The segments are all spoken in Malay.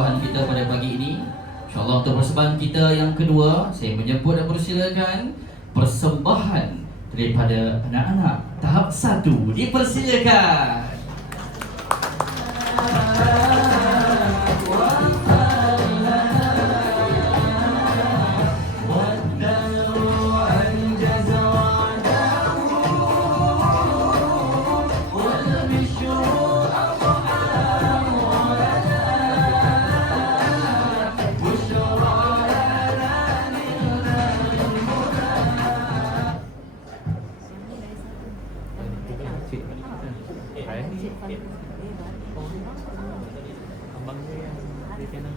persembahan kita pada pagi ini. InsyaAllah untuk persembahan kita yang kedua, saya menjemput dan persilakan persembahan daripada anak-anak tahap satu. Dipersilakan. Dia tenang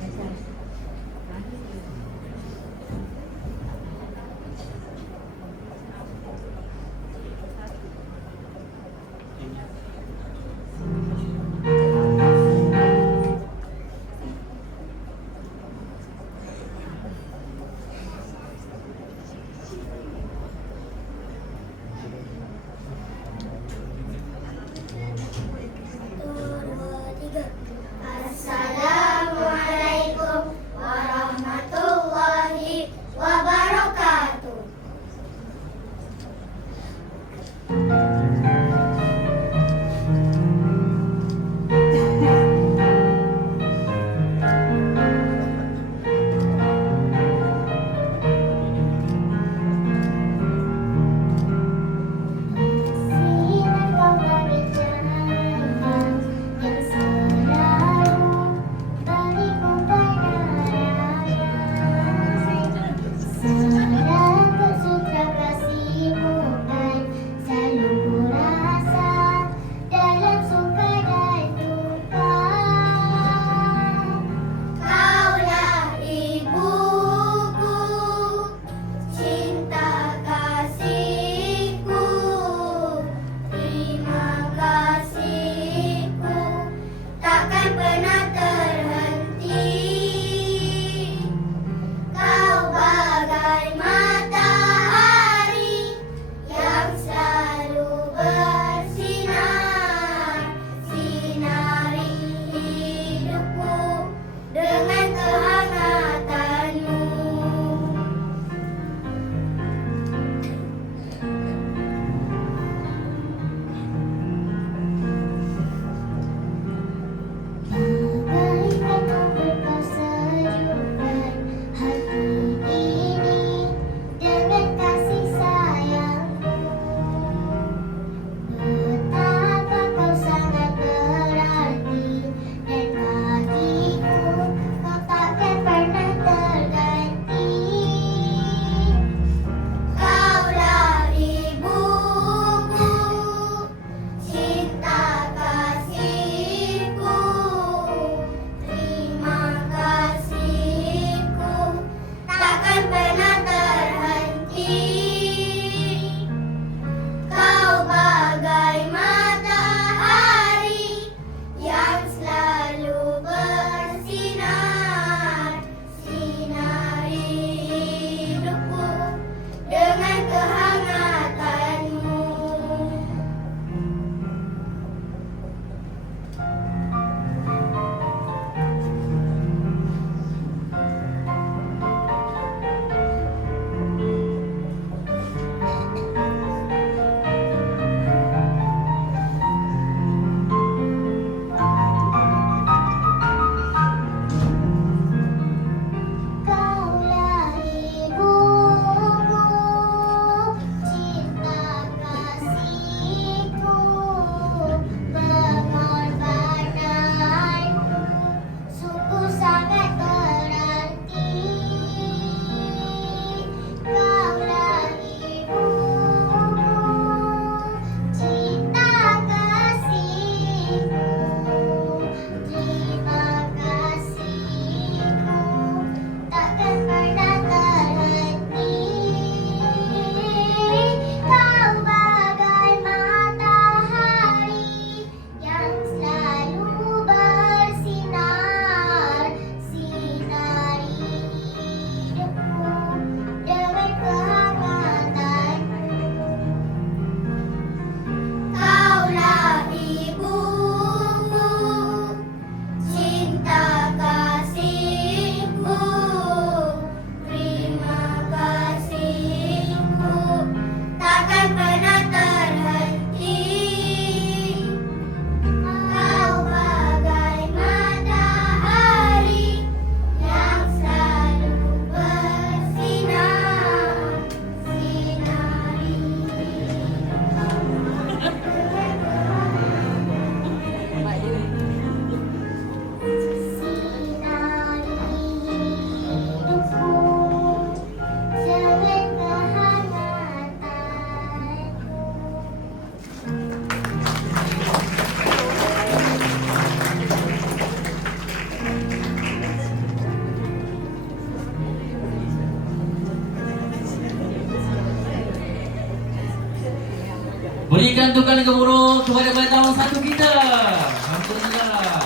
dicantumkan dengan buruk kepada batang satu kita. Alhamdulillah.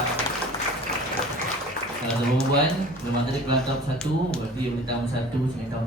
Kalau ada perempuan, memang tadi kelas tahap satu, berarti dia boleh tahun satu sehingga tahun